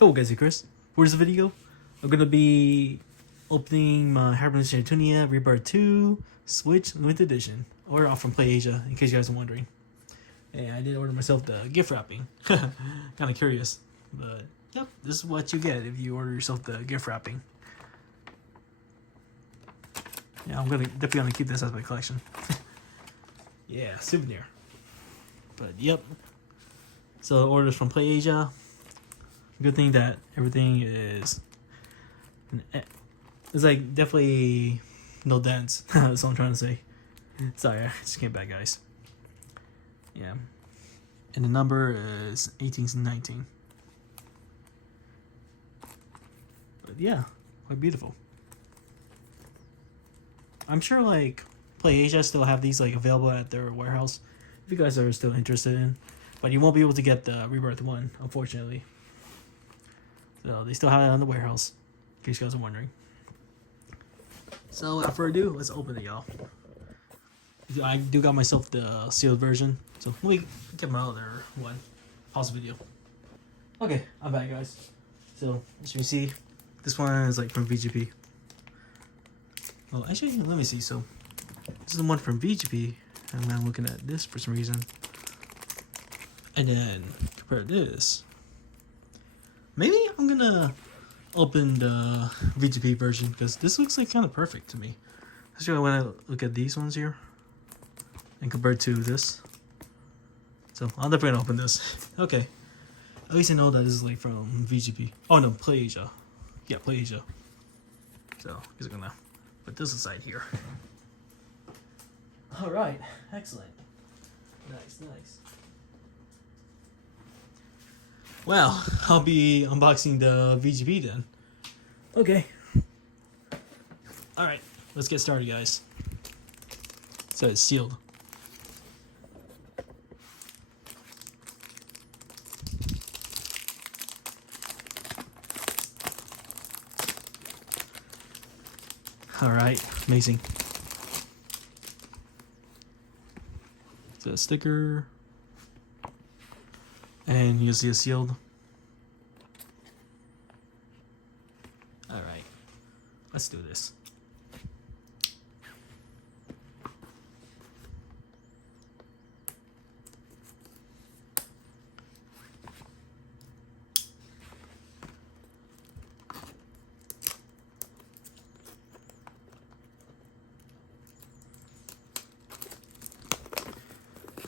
Hello guys, it's Chris. For this video, I'm gonna be opening my Neptunia Rebirth 2 Switch Limited Edition, or off from PlayAsia, in case you guys are wondering. And I did order myself the gift wrapping. Kind of curious, but yep, this is what you get if you order yourself the gift wrapping. Yeah, I'm definitely gonna keep this as my collection. Yeah, souvenir. But yep, so orders from PlayAsia. Good thing that everything is, it's like definitely no dents. That's what I'm trying to say. Sorry, I just came back, guys. Yeah, and the number is 1819. But yeah, quite beautiful. I'm sure like PlayAsia still have these like available at their warehouse if you guys are still interested in, but you won't be able to get the Rebirth 1, unfortunately. So they still have it on the warehouse, in case you guys are wondering. So without further ado, let's open it, y'all. I do got myself the sealed version, so let me get my other one. Pause the video. Okay, I'm back, guys. So as you can see, this one is like from VGP. Well, actually, let me see. So this is the one from VGP, and I'm looking at this for some reason. And then compare this. Maybe I'm gonna open the VGP version because this looks like kind of perfect to me. Especially when I look at these ones here and compared to this. So I'm definitely gonna open this. Okay. At least I know that this is like from VGP. Oh no, PlayAsia. Yeah, PlayAsia. So I'm just gonna put this aside here. Alright, excellent. Nice. Well, I'll be unboxing the VGP then. Okay. Alright, let's get started, guys. So it's sealed. Alright, amazing. So a sticker. And you'll see it sealed. Alright, let's do this.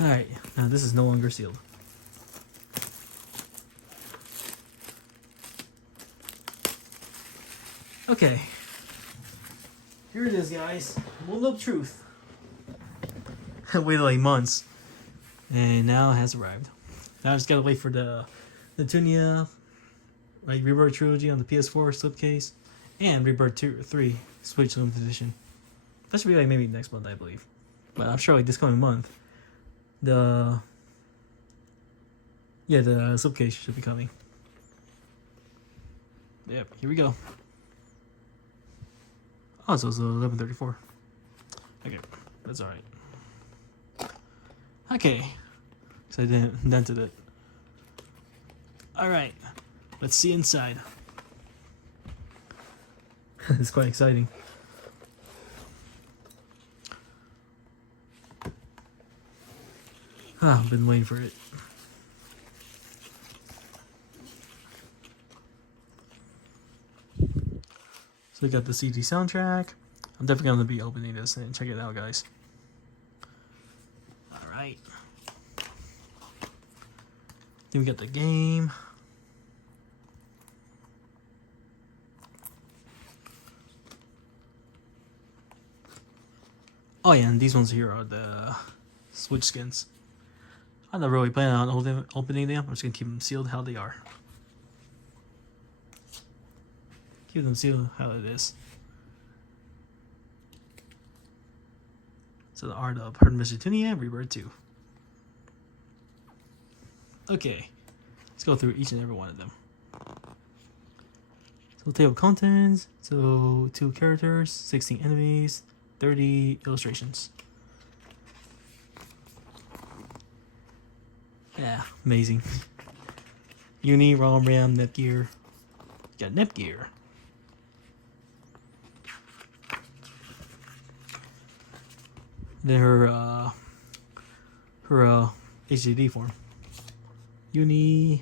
Alright, now this is no longer sealed. Okay, here it is, guys. Moment of truth. I waited like months, and now it has arrived. Now I just gotta wait for the Neptunia, like Rebirth Trilogy on the PS4 slipcase, and Rebirth 3 Switch Limited Edition. That should be like maybe next month, I believe. But I'm sure like this coming month, the slipcase should be coming. Yep, here we go. Oh, so it's 11:34. Okay, that's alright. Okay, so I dented it. Alright, let's see inside. It's quite exciting. I've been waiting for it. So we got the CD soundtrack. I'm definitely going to be opening this and check it out, guys. Alright. Then we got the game. Oh yeah, and these ones here are the Switch skins. I'm not really planning on opening them. I'm just going to keep them sealed how they are. Keep them sealed how it is. So the art of Neptunia, Rebirth 2. Okay, let's go through each and every one of them. So table of contents. So 2 characters, 16 enemies, 30 illustrations. Yeah, amazing. Uni, ROM, RAM, Netgear, Got Nepgear. Then her HDD form. Uni.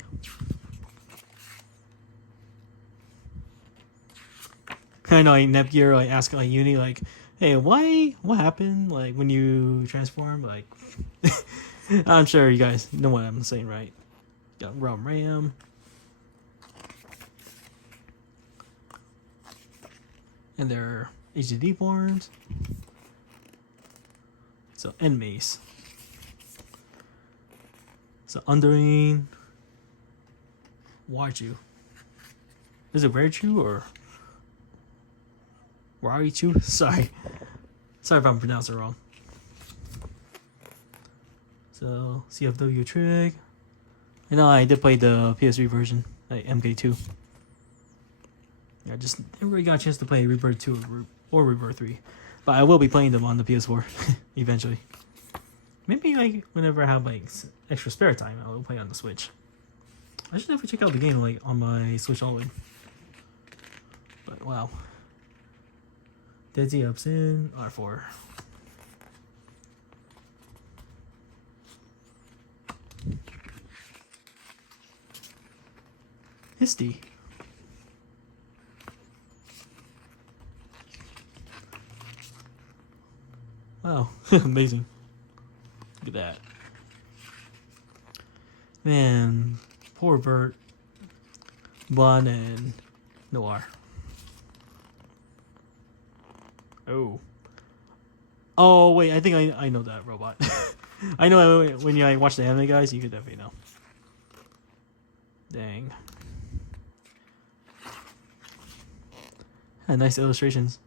I know, like Nepgear, like ask like Uni, like, hey, what happened, like when you transform, like. I'm sure you guys know what I'm saying, right? Got Ram. And their HDD forms. So, and Mace. So, Undering. Warchu. Is it Raichu or Raichu? Sorry if I'm pronouncing it wrong. So, CFW Trig. I know I did play the PS3 version, like MK2. I just never really got a chance to play Rebirth 2 or Rebirth 3. But I will be playing them on the PS4 eventually. Maybe like whenever I have like extra spare time, I'll play on the Switch. I should never check out the game like on my Switch only. But wow. Deadzy ups in R4. Histy. Wow, amazing. Look at that. Man, poor Bert, Bun, and Noir. Oh, wait, I think I know that robot. I know when you watch the anime, guys, you could definitely know. Dang. Nice illustrations.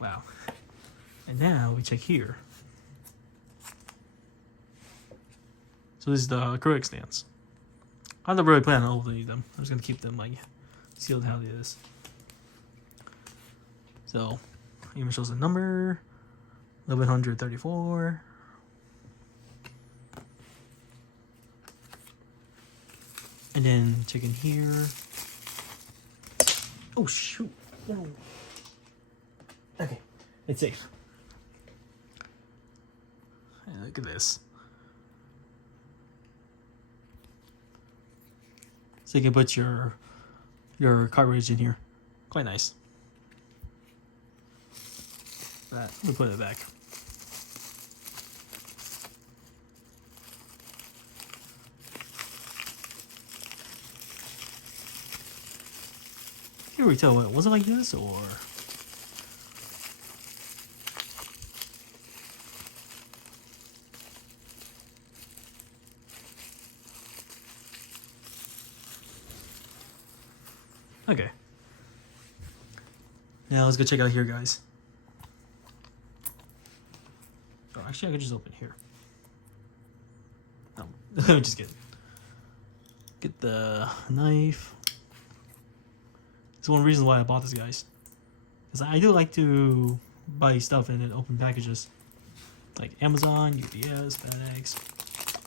Wow. And now we check here. So this is the correct stance. I'm not really planning on opening them. I'm just gonna keep them like sealed how it is. So even shows the number 1134. And then checking here. Oh shoot. Whoa. Okay, it's safe. And look at this. So you can put your cartridge in here. Quite nice. Let me put it back. Can't really tell. Was it like this or? Okay. Now let's go check out here, guys. Oh, actually, I could just open here. No, just kidding. Get the knife. It's one reason why I bought this, guys. Because I do like to buy stuff and then open packages. Like Amazon, UPS, FedEx.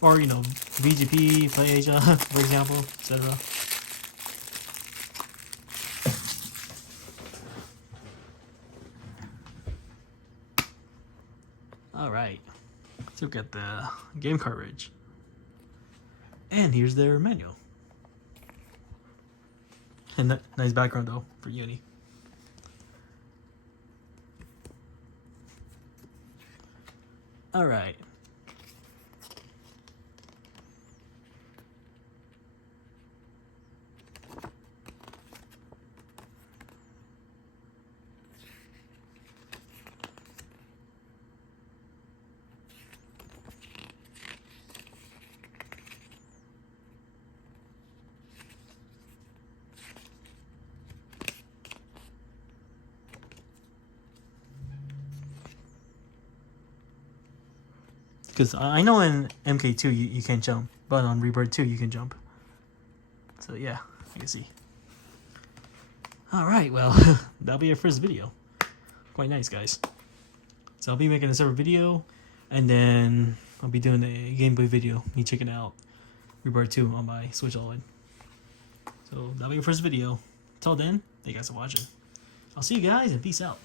Or, you know, VGP, PlayAsia, for example, etc. Alright, let's look at the game cartridge. And here's their manual. And nice background though for Uni. Alright. Because I know in MK2 you can't jump, but on Rebirth 2 you can jump. So yeah, I can see. Alright, well, that'll be our first video. Quite nice, guys. So I'll be making a separate video, and then I'll be doing a gameplay video, me checking out Birth 2 on my Switch OLED. So that'll be your first video. Till then, thank you guys for watching. I'll see you guys and peace out.